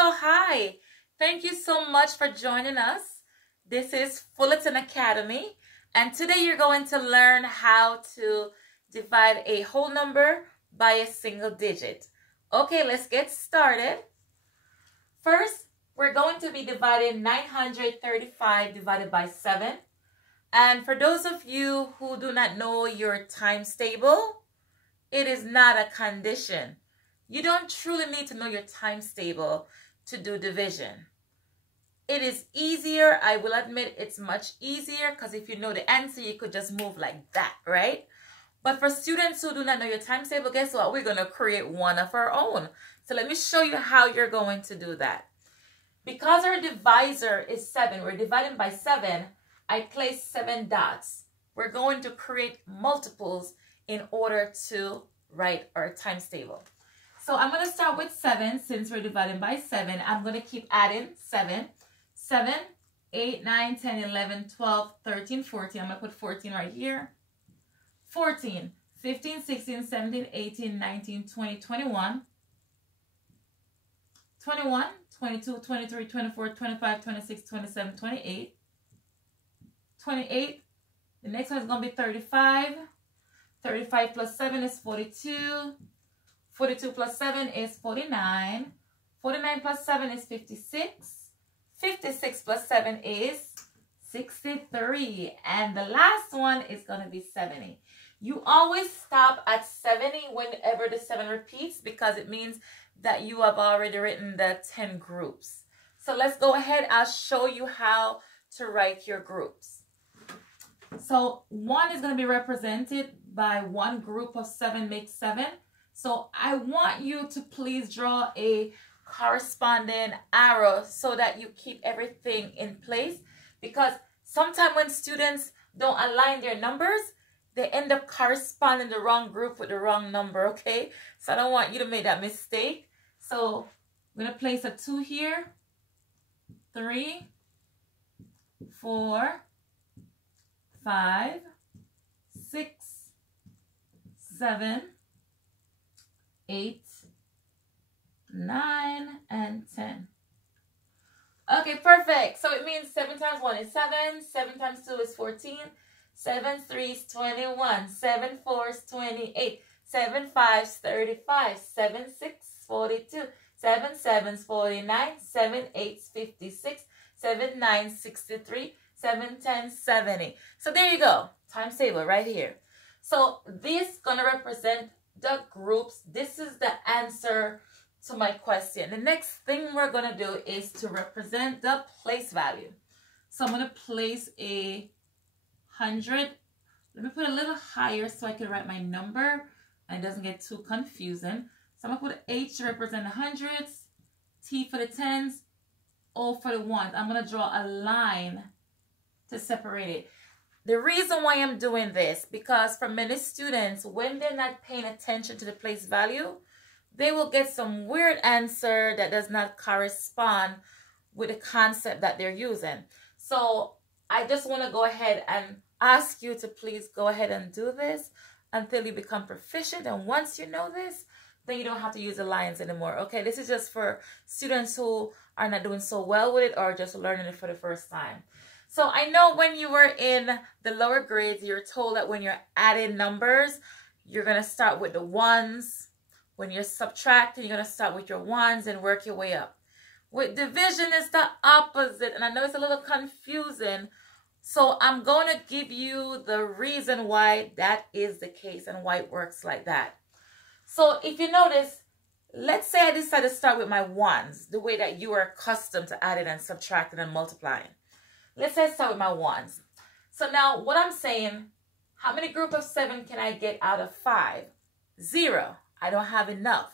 Hello, hi. Thank you so much for joining us. This is Fullerton Academy, and today you're going to learn how to divide a whole number by a single digit. Okay, let's get started. First, we're going to be dividing 935 divided by 7. And for those of you who do not know your times table, it is not a condition. You don't truly need to know your times table to do division. It is easier. I will admit it's much easier because if you know the answer, you could just move like that, right? But for students who do not know your times table, guess what? We're going to create one of our own. So let me show you how you're going to do that. Because our divisor is 7, we're dividing by 7, I place 7 dots. We're going to create multiples in order to write our times table. So I'm going to start with 7 since we're dividing by 7. I'm going to keep adding 7. 7, 8, 9, 10, 11, 12, 13, 14. I'm going to put 14 right here. 14, 15, 16, 17, 18, 19, 20, 21. 21, 22, 23, 24, 25, 26, 27, 28. 28. The next one is going to be 35. 35 plus 7 is 42. 42 plus 7 is 49. 49 plus 7 is 56. 56 plus 7 is 63. And the last one is going to be 70. You always stop at 70 whenever the 7 repeats because it means that you have already written the 10 groups. So let's go ahead. I'll show you how to write your groups. So 1 is going to be represented by one group of 7 makes 7. So I want you to please draw a corresponding arrow so that you keep everything in place, because sometimes when students don't align their numbers, they end up corresponding the wrong group with the wrong number, okay? So I don't want you to make that mistake. So I'm going to place a 2 here, 3, 4, 5, 6, 7, 8, 9, and 10. Okay, perfect. So it means 7 times 1 is 7. 7 times 2 is 14. 7 3 is 21. 7 4 is 28. 7 5 is 35. 7 6 is 42. 7 7 is 49. 7 8 is 56. 7 9 is 63. 7 10 is 70. So there you go. Times table right here. So this is going to represent the groups. This is the answer to my question. The next thing we're going to do is to represent the place value. So I'm going to place a 100. Let me put a little higher so I can write my number and it doesn't get too confusing. So I'm going to put H to represent the hundreds, T for the tens, O for the ones. I'm going to draw a line to separate it. The reason why I'm doing this, because for many students, when they're not paying attention to the place value, they will get some weird answer that does not correspond with the concept that they're using. So I just want to go ahead and ask you to please go ahead and do this until you become proficient. And once you know this, then you don't have to use the lines anymore. Okay, this is just for students who are not doing so well with it or just learning it for the first time. So I know when you were in the lower grades, you're told that when you're adding numbers, you're going to start with the ones. When you're subtracting, you're going to start with your ones and work your way up. With division, it's the opposite. And I know it's a little confusing. So I'm going to give you the reason why that is the case and why it works like that. So if you notice, let's say I decide to start with my ones, the way that you are accustomed to adding and subtracting and multiplying. Let's say I start with my ones. So now what I'm saying, how many group of 7 can I get out of 5? 0. I don't have enough.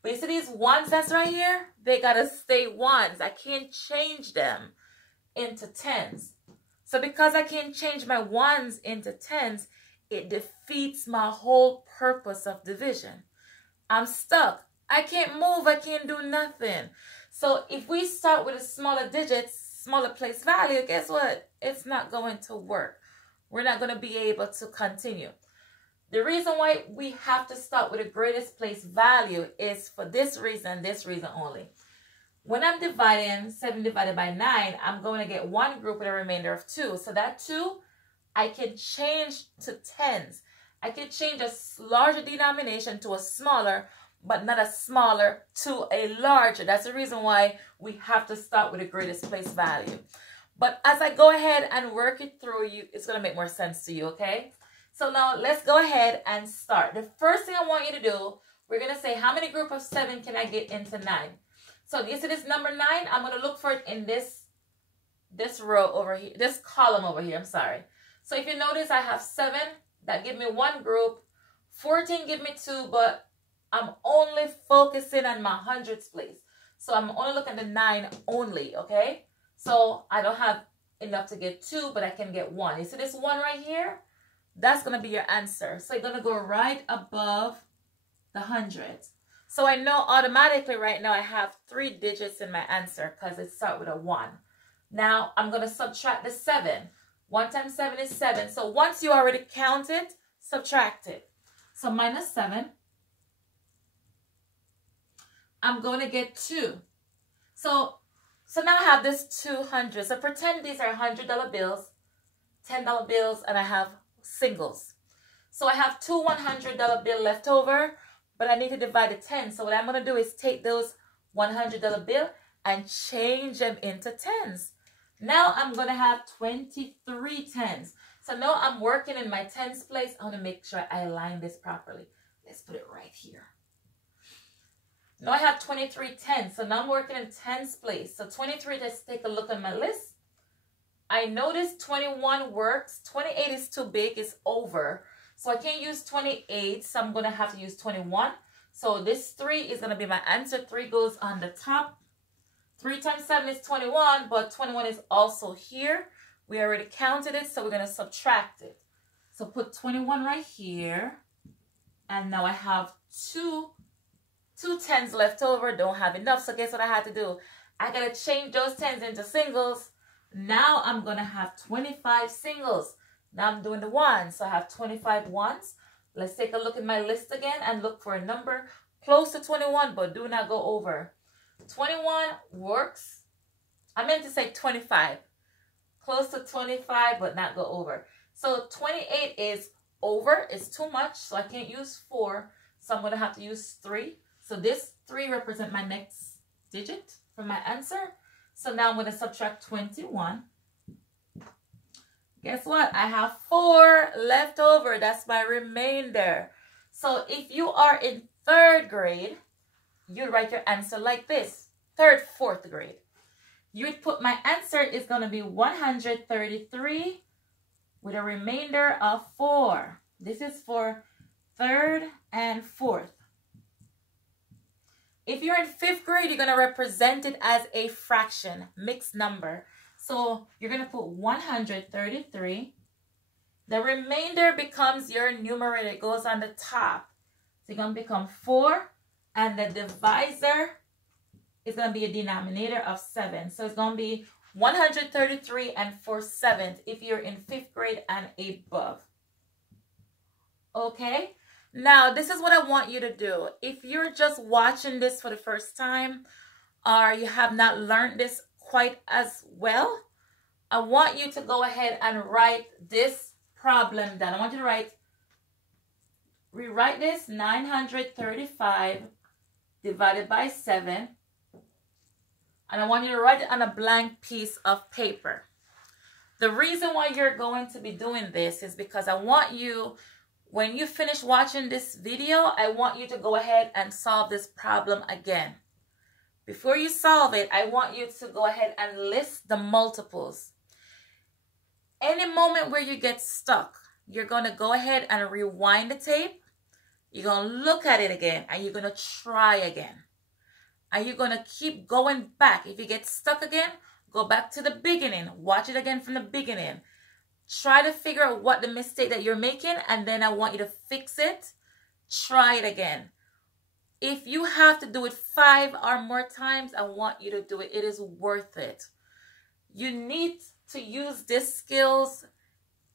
But you see these ones that's right here? They got to stay ones. I can't change them into tens. So because I can't change my ones into tens, it defeats my whole purpose of division. I'm stuck. I can't move. I can't do nothing. So if we start with a smaller digits, smaller place value, guess what? It's not going to work. We're not going to be able to continue. The reason why we have to start with the greatest place value is for this reason only. when I'm dividing 7 divided by 9, I'm going to get one group with a remainder of 2. So that 2, I can change to tens. I can change a larger denomination to a smaller, but not a smaller to a larger. That's the reason why we have to start with the greatest place value. But as I go ahead and work it through, it's going to make more sense to you, okay? So now let's go ahead and start. The first thing I want you to do, we're going to say how many group of 7 can I get into 9? So you see this number 9, I'm going to look for it in this row over here, this column over here, I'm sorry. So if you notice, I have 7, that give me one group. 14 give me 2, but I'm only focusing on my hundreds place. So I'm only looking at the 9 only, okay? So I don't have enough to get 2, but I can get 1. You see this 1 right here? That's going to be your answer. So you're going to go right above the hundreds. So I know automatically right now I have 3 digits in my answer because it starts with a 1. Now I'm going to subtract the 7. 1 times 7 is 7. So once you already count it, subtract it. So minus 7. I'm going to get 2. So now I have this 200. So pretend these are $100 bills, $10 bills, and I have singles. So I have 2 $100 bill left over, but I need to divide the 10. So what I'm going to do is take those $100 bill and change them into tens. Now I'm going to have 23 tens. So now I'm working in my tens place. I want to make sure I align this properly. Let's put it right here. Now I have 23 tens. So now I'm working in tens place. So 23, let's take a look at my list. I noticed 21 works. 28 is too big. It's over. So I can't use 28. So I'm going to have to use 21. So this 3 is going to be my answer. 3 goes on the top. 3 times 7 is 21, but 21 is also here. We already counted it, so we're going to subtract it. So put 21 right here. And now I have two tens left over. Don't have enough, so guess what I had to do? I got to change those tens into singles. Now I'm going to have 25 singles. Now I'm doing the ones, so I have 25 ones. Let's take a look at my list again and look for a number close to 21, but do not go over. 21 works. I meant to say 25. Close to 25, but not go over. So 28 is over. It's too much, so I can't use 4. So I'm going to have to use 3. So this 3 represents my next digit for my answer. So now I'm going to subtract 21. Guess what? I have 4 left over. That's my remainder. So if you are in 3rd grade, you'd write your answer like this. 3rd, 4th grade. You'd put my answer is going to be 133 with a remainder of 4. This is for 3rd and 4th. If you're in 5th grade, you're going to represent it as a fraction, mixed number. So you're going to put 133. The remainder becomes your numerator. It goes on the top. So you're going to become 4. And the divisor is going to be a denominator of 7. So it's going to be 133 and 4/7 if you're in 5th grade and above. Okay? Now, this is what I want you to do. If you're just watching this for the first time or you have not learned this quite as well, I want you to go ahead and write this problem down. I want you to rewrite this 935 divided by 7. And I want you to write it on a blank piece of paper. The reason why you're going to be doing this is because I want you, when you finish watching this video, I want you to go ahead and solve this problem again. Before you solve it, I want you to go ahead and list the multiples. Any moment where you get stuck, you're going to go ahead and rewind the tape. You're going to look at it again, and you're going to try again. And you're going to keep going back. If you get stuck again, go back to the beginning. Watch it again from the beginning. Try to figure out what the mistake that you're making, and then I want you to fix it. Try it again. If you have to do it 5 or more times, I want you to do it. It is worth it. You need to use these skills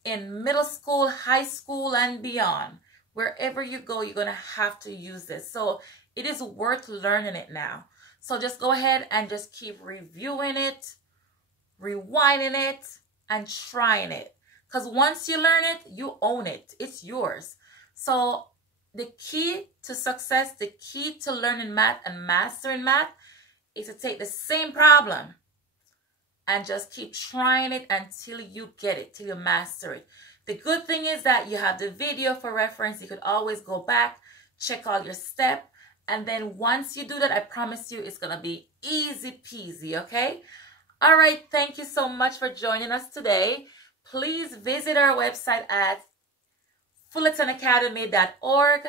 in middle school, high school, and beyond. Wherever you go, you're going to have to use this. So it is worth learning it now. So just go ahead and just keep reviewing it, rewinding it, and trying it. Because once you learn it, you own it. It's yours. So the key to success, the key to learning math and mastering math is to take the same problem and just keep trying it until you get it, till you master it. The good thing is that you have the video for reference. You could always go back, check all your steps. And then once you do that, I promise you it's going to be easy peasy, okay? All right, thank you so much for joining us today. Please visit our website at fullertonacademy.org,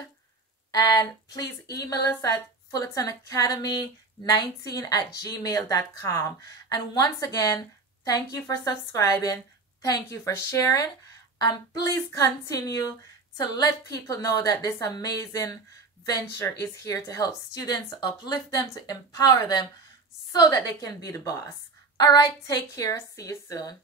and please email us at fullertonacademy19@gmail.com. And once again, thank you for subscribing. Thank you for sharing. Please continue to let people know that this amazing venture is here to help students, to uplift them, to empower them so that they can be the boss. All right, take care. See you soon.